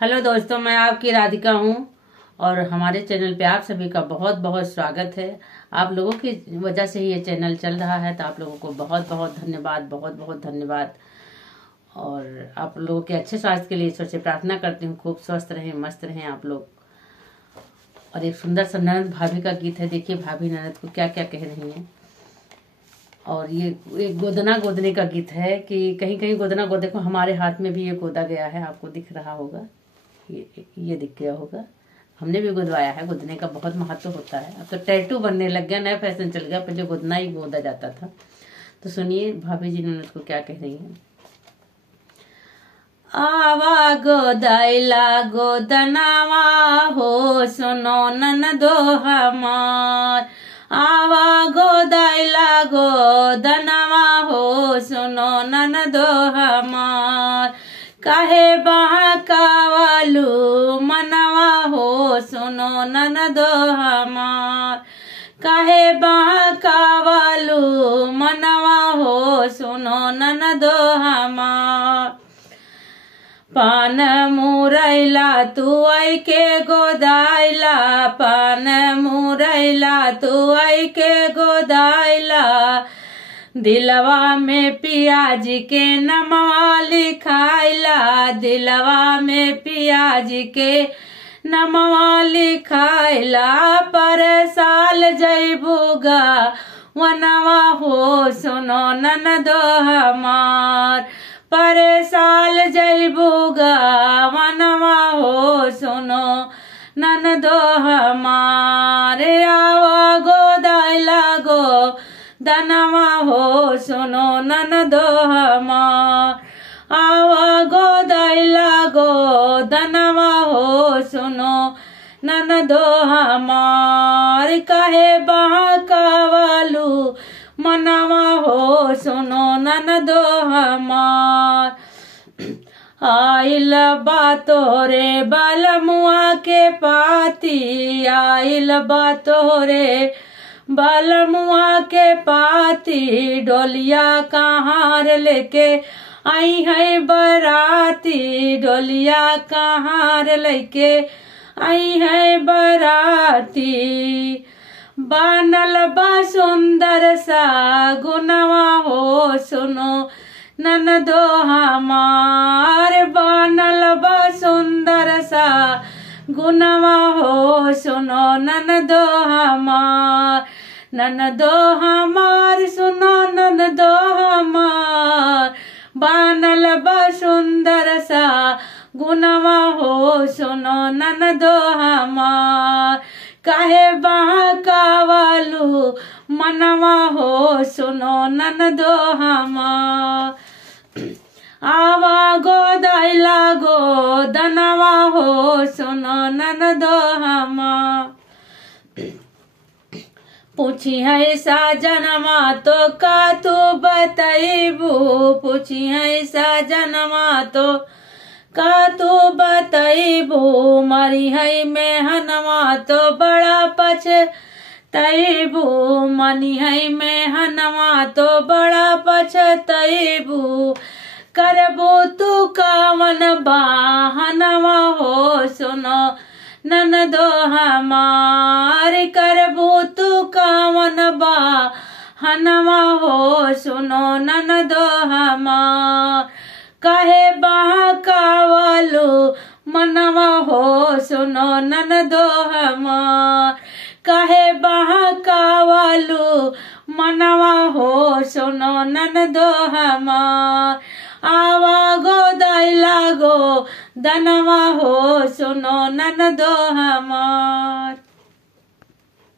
Hello दोस्तों, मैं आपकी राधिका हूँ और हमारे चैनल पे आप सभी का बहुत बहुत स्वागत है। आप लोगों की वजह से ही ये चैनल चल रहा है, तो आप लोगों को बहुत बहुत धन्यवाद, बहुत बहुत धन्यवाद। और आप लोगों के अच्छे स्वास्थ्य के लिए ईश्वर से प्रार्थना करती हूँ, खूब स्वस्थ रहें, मस्त रहें आप लोग। और एक सुंदर सा ननद भाभी का गीत है, देखिए भाभी ननद को क्या क्या कह रही हैं। और ये एक गोदना गोदने का गीत है कि कहीं कहीं गोदना गोदे को हमारे हाथ में भी ये गोदा गया है, आपको दिख रहा होगा, ये दिख गया होगा। हमने भी गुदवाया है, गुदने का बहुत महत्व होता है। अब तो टैटू बनने लग गया, नया फैशन चल गया, पहले गुदना ही गोदा जाता था। तो सुनिए भाभी जी ननद को क्या कह रही हैं। आवा गोदाइला गोदनावा हो, सुनो ननदो हमार। आवा गोदाइला गोदनावा हो, सुनो ननदो हमार। काहे बहकावालू मनवा हो, सुनो ननदो हमार। काहे बहकावालू मनवा हो, सुनो ननदो हमार। पान मुरैला तू आई के गोदाइला, पान मुरैला तू आई के गोदाइला। दिलवा में पियाज के नमवा लिखाइला, दिलवा में पियाज के नमवा लिखाइला। पर साल जैबूगा वनवा हो, सुनो ननदो हमार। पर साल जैबूगा वनवा हो, सुनो ननदो हमार। आवा गोदाइला गो दनवा हो, सुनो ननदो हमार। आवा गोदाइला गो दनवा हो, सुनो ननदो हमार। काहे बहकावालू मनवा हो, सुनो ननदो हमार। आइल बातोरे बलमुआ के पाती, आइल बातोरे बलमुआ के पाती। डोलिया कहार लेके आई है बराती, डोलिया कहार लेके आई है बराती। बनल बा सुंदर सा गुनवा हो, सुनो ननदो हमार। बनल बा सुंदर सा गुनवा हो, सुनो ननदो हमार। ननदो हमार, सुनो ननदो हमार। बनल बा सुंदर सा गुनवा हो, सुनो ननदो हमार। काहे बहकावालू मनवा हो, सुनो ननदो हमार। आवा गोदाइला गो दनवा हो, सुनो ननदो हमार। पूछी है साजनमा तो का तू बतैबू, पूछी है साजनमा तो का तू बतैबू। मरी है मेहनवा तो बड़ा पछतैबू, मनी है मेहनवा तो बड़ा पछतैबू। करबू तू कावन बाहनवा हो, सुनो ननदो हमार। करबू तू कावन बाहनवा हो, सुनो ननदो हमार। काहे बहकावालू मनवा हो, सुनो ननदो हमार। काहे बहकावालू मनवा हो, सुनो ननदो हमार। आवा गोदाइला गो दनवा हो, सुनो ननदो हमार।